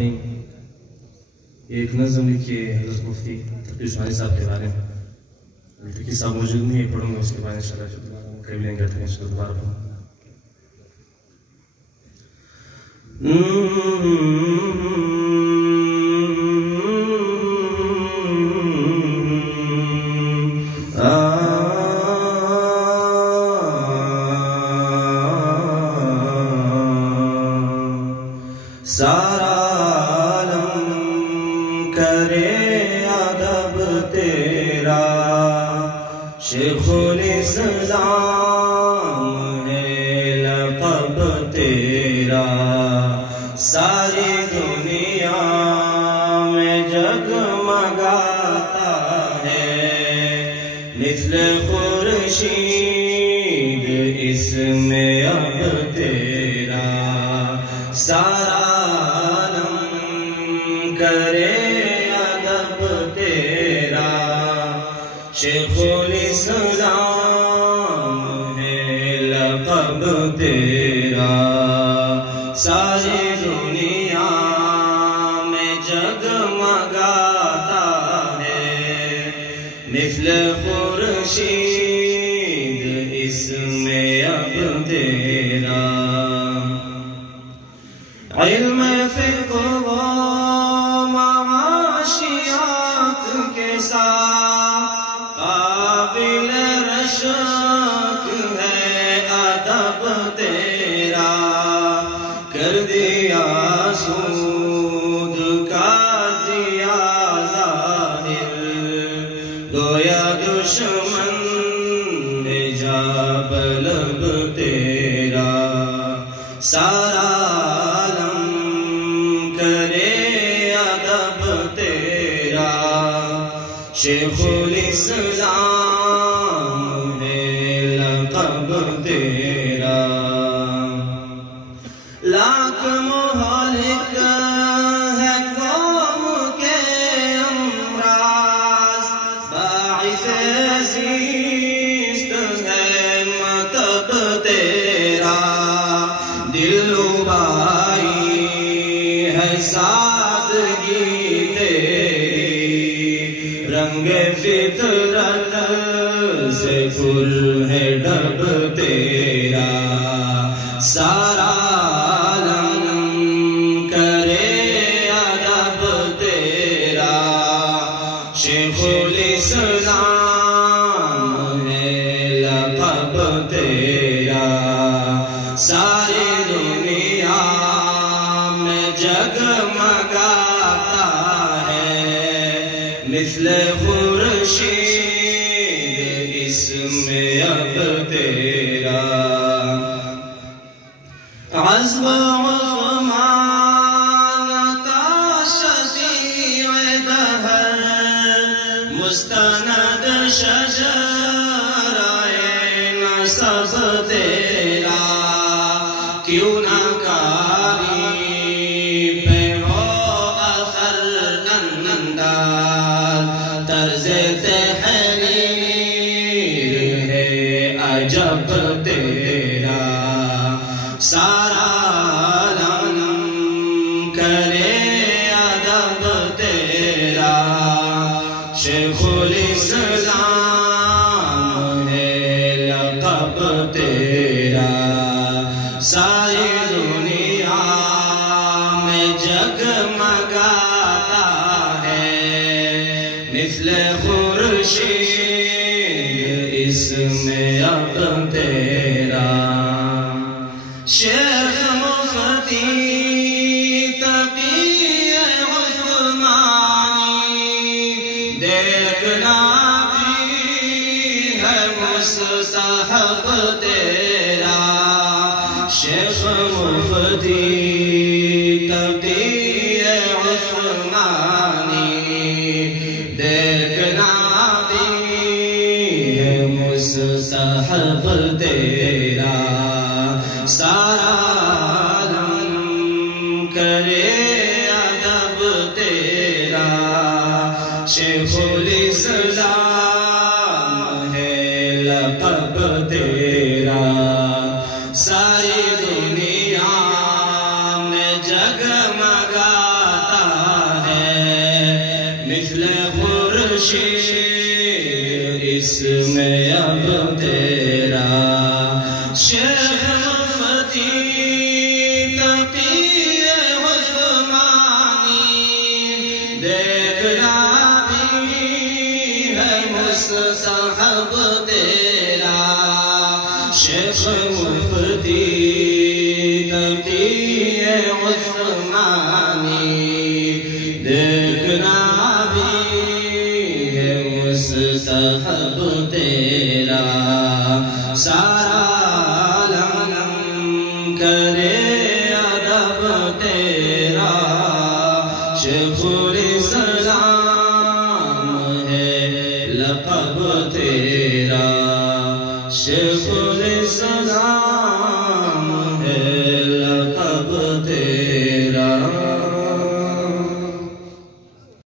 الرحیم. ایک نظم لکھی ہے حضرت مفتی تقی عثمانی صاحب کے بارے میں. تقی صاحب موجود نہیں ہے، پڑھوں گا اس کے بعد انشاءاللہ قریب لیں گے انشاءاللہ دوبارہ پڑھوں. سارا عالم کرے ادب تیرا، شیخ الاسلام ہے لقب تیرا. ساری دنیا میں جگمگاتا ہے مثل خورشید اس میں اب تیرا. سارا کرے ادب تیرا، شیخ الاسلام ہے لقب تیرا. ساری دنیا میں جگمگاتا ہے مثل خورشید اس میں اب تیرا. علم فقہ و معاشیات کے ساتھ قابل رشک ہے ادب تیرا. کر دیا سود کا ضیاء ظاہر، گویا دشمن ہے جا بلب تیرا. سارا شیخ الاسلام ہے لقب تیرا. لاکھ مہلک ہے قوم کے امراض، باعث زیست ہے مطب تیرا. دل لبائی ہے سادگی رنگ فطرت سے پر ہے ڈب تیرا. سارا عالم کرے ادب تیرا، شیخ الاسلام ہے لقب تیرا. ساری دنیا میں جگمگاتا ہے مثل خورشید اس میں اب تیرا. عزم عثمان کا شفیع دہر، مستند شجرائے نسب تیرا. کیوں نہ طرز تحریر ہے عجب تیرا. سارا عالم کرے ادب تیرا، شیخ الاسلام ہے لقب تیرا. ساری دنیا میں جگمگاتا ہے مثل خورشید اس میں اب تیرا. شیخ مفتی تقی عثمانی دیکھنا بھی ہے مستحب تیرا. شیخ مفتی تقی عثمانی دیکھنا بھی ہے مستحب تیرا. سارا عالم کرے ادب تیرا، شیخ الاسلام ہے لقب تیرا. ساری دنیا میں جگمگاتا شیر اس میں اب تیرا شیخ مفتی تقی عثمانی دیکھنا بھی ہے مستحب تیرا شیخ مفتی تقی عثمانی دیکھنا بھی ہے مستحب تیرا سارا عالم کرے ادب تیرا شیخ